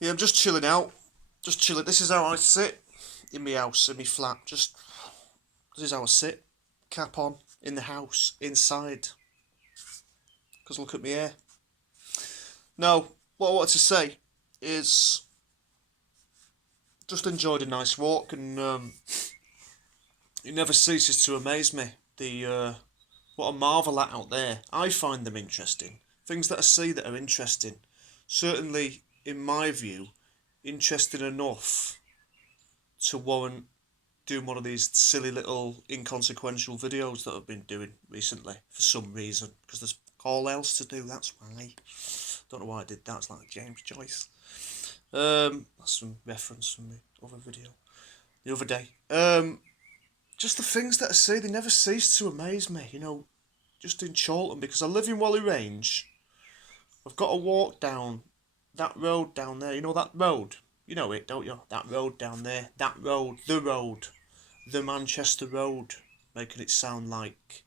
Yeah, I'm just chilling out. Just chilling. This is how I sit in my house, in my flat. This is how I sit. Cap on, in the house, inside. Because look at me here. No, what I wanted to say is just enjoyed a nice walk, and it never ceases to amaze me. What a marvel at out there. I find them interesting. Things that I see that are interesting. Certainly, in my view, interesting enough to warrant doing one of these silly little inconsequential videos that I've been doing recently for some reason, because there's all else to do. That's why. Don't know why I did that. It's like James Joyce. That's some reference from the other video the other day. Just the things that I see, they never cease to amaze me. Just in Chorlton, because I live in Whalley Range. I've got to walk down that road down there. You know that road? You know it, don't you? That road down there. That road. The Manchester Road, making it sound like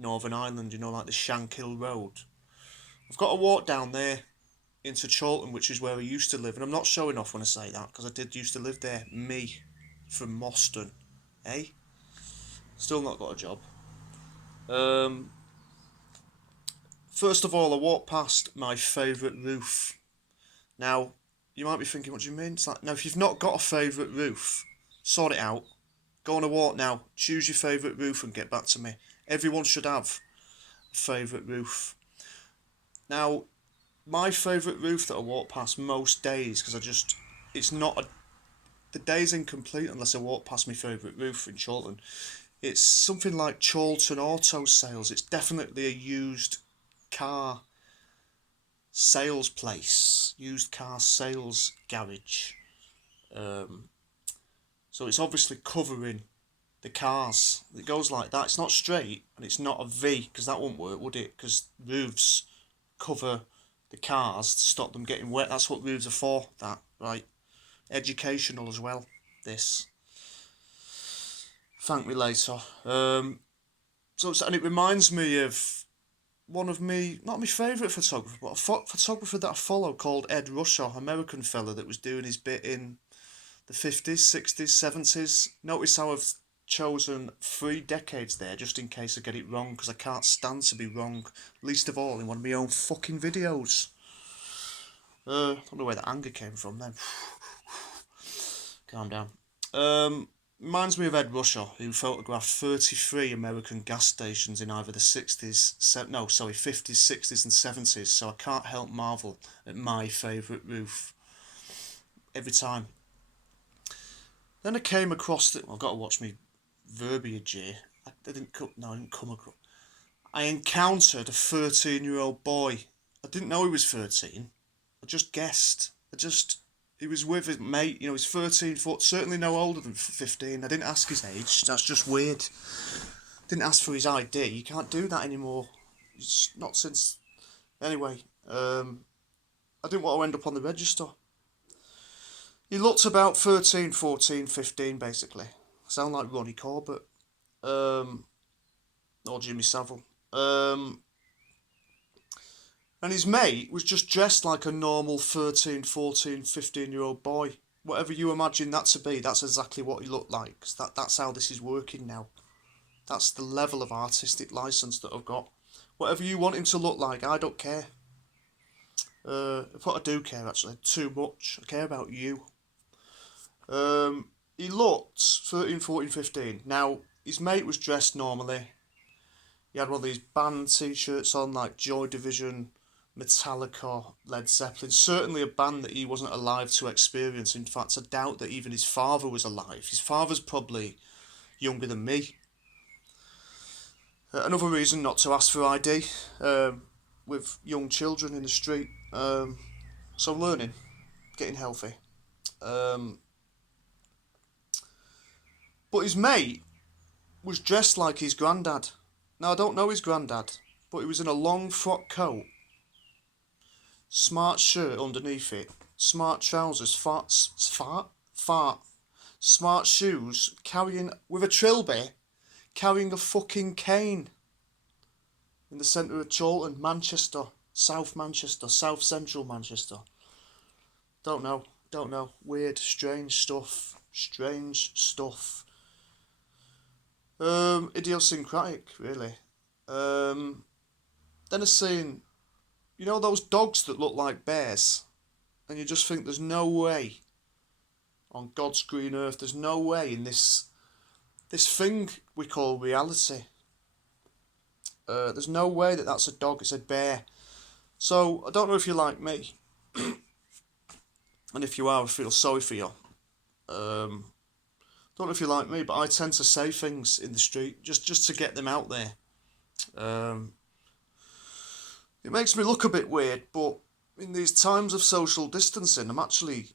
Northern Ireland, like the Shankill Road. I've got to walk down there into Chorlton, which is where I used to live, and I'm not showing off when I say that, because I did used to live there. Me, from Moston, eh? Still not got a job. Um, First of all, I walked past my favourite roof. Now, you might be thinking, what do you mean? It's like, now, if you've not got a favourite roof, sort it out. Go on a walk now. Choose your favourite roof and get back to me. Everyone should have a favourite roof. Now, my favourite roof that I walk past most days, because it's not the day's incomplete unless I walk past my favourite roof in Chorlton. It's something like Chorlton Auto Sales. It's definitely a used car sales place, used car sales garage. Um, so it's obviously covering the cars. It goes like that. It's not straight and it's not a V, because that wouldn't work, would it? Because roofs cover the cars to stop them getting wet. That's what roofs are for. That right? Educational as well. This. Thank me later. And it reminds me of one of me, not my favourite photographer, but a photographer that I follow called Ed Rusher, American fella that was doing his bit in the 50s, 60s, 70s. Notice how I've chosen 3 decades there just in case I get it wrong, because I can't stand to be wrong, least of all in one of my own fucking videos. I don't know where that anger came from then. Calm down. Reminds me of Ed Rusher, who photographed 33 American gas stations in either the 50s, 60s and 70s, so I can't help marvel at my favourite roof every time. Then I came across I've got to watch me verbiage here. I didn't come across. I encountered a 13-year-old boy. I didn't know he was 13. I just guessed. He was with his mate, he's 13, certainly no older than 15. I didn't ask his age, that's just weird. Didn't ask for his ID, you can't do that anymore. It's not since. Anyway, I didn't want to end up on the register. He looked about 13, 14, 15, basically. I sound like Ronnie Corbett. Or Jimmy Savile. And his mate was just dressed like a normal 13, 14, 15-year-old boy. Whatever you imagine that to be, that's exactly what he looked like. 'Cause that's how this is working now. That's the level of artistic license that I've got. Whatever you want him to look like, I don't care. What I do care, actually, too much. I care about you. He looked 13, 14, 15. Now, his mate was dressed normally. He had one of these band t-shirts on, like Joy Division, Metallica, Led Zeppelin. Certainly a band that he wasn't alive to experience. In fact, I doubt that even his father was alive. His father's probably younger than me. Another reason not to ask for ID with young children in the street. So learning, getting healthy. Um, but his mate was dressed like his granddad. Now, I don't know his granddad, but he was in a long frock coat, smart shirt underneath it, smart trousers, smart shoes, carrying, with a trilby, carrying a fucking cane in the centre of Chorlton, Manchester, South Central Manchester. Don't know. Don't know. Weird, strange stuff. Strange stuff. Idiosyncratic, really. Then I seen, you know, those dogs that look like bears, and you just think there's no way on God's green earth, there's no way in this thing we call reality. There's no way that that's a dog, it's a bear. So I don't know if you're like me, and if you are, I feel sorry for you. Don't know if you're like me, but I tend to say things in the street just to get them out there. It makes me look a bit weird, but in these times of social distancing, I'm actually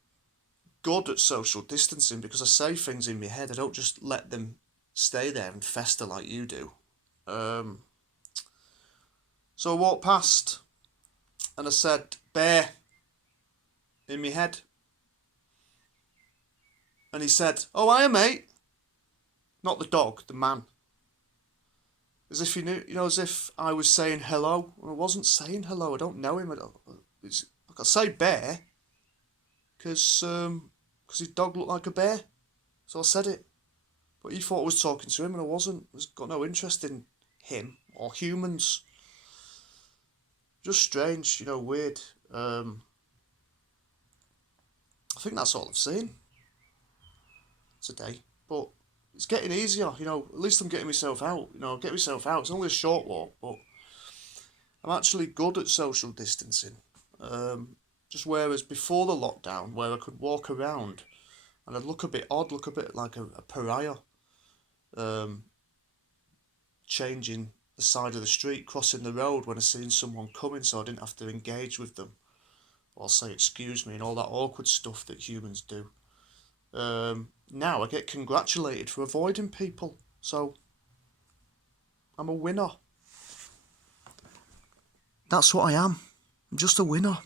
good at social distancing because I say things in my head. I don't just let them stay there and fester like you do. So I walked past and I said, bear, in my head. And he said, oh, hiya, mate. Not the dog, the man. As if he knew, you know, as if I was saying hello. I wasn't saying hello, I don't know him. I say bear because his dog looked like a bear. So I said it. But he thought I was talking to him and I wasn't. I got no interest in him or humans. Just strange, you know, weird. I think that's all I've seen today. But it's getting easier, you know. At least I'm getting myself out. You know, get myself out. It's only a short walk, but I'm actually good at social distancing. Just whereas before the lockdown, where I could walk around and I'd look a bit odd, look a bit like a pariah, changing the side of the street, crossing the road when I seen someone coming, so I didn't have to engage with them or say excuse me and all that awkward stuff that humans do. Now I get congratulated for avoiding people, so I'm a winner. That's what I am. I'm just a winner.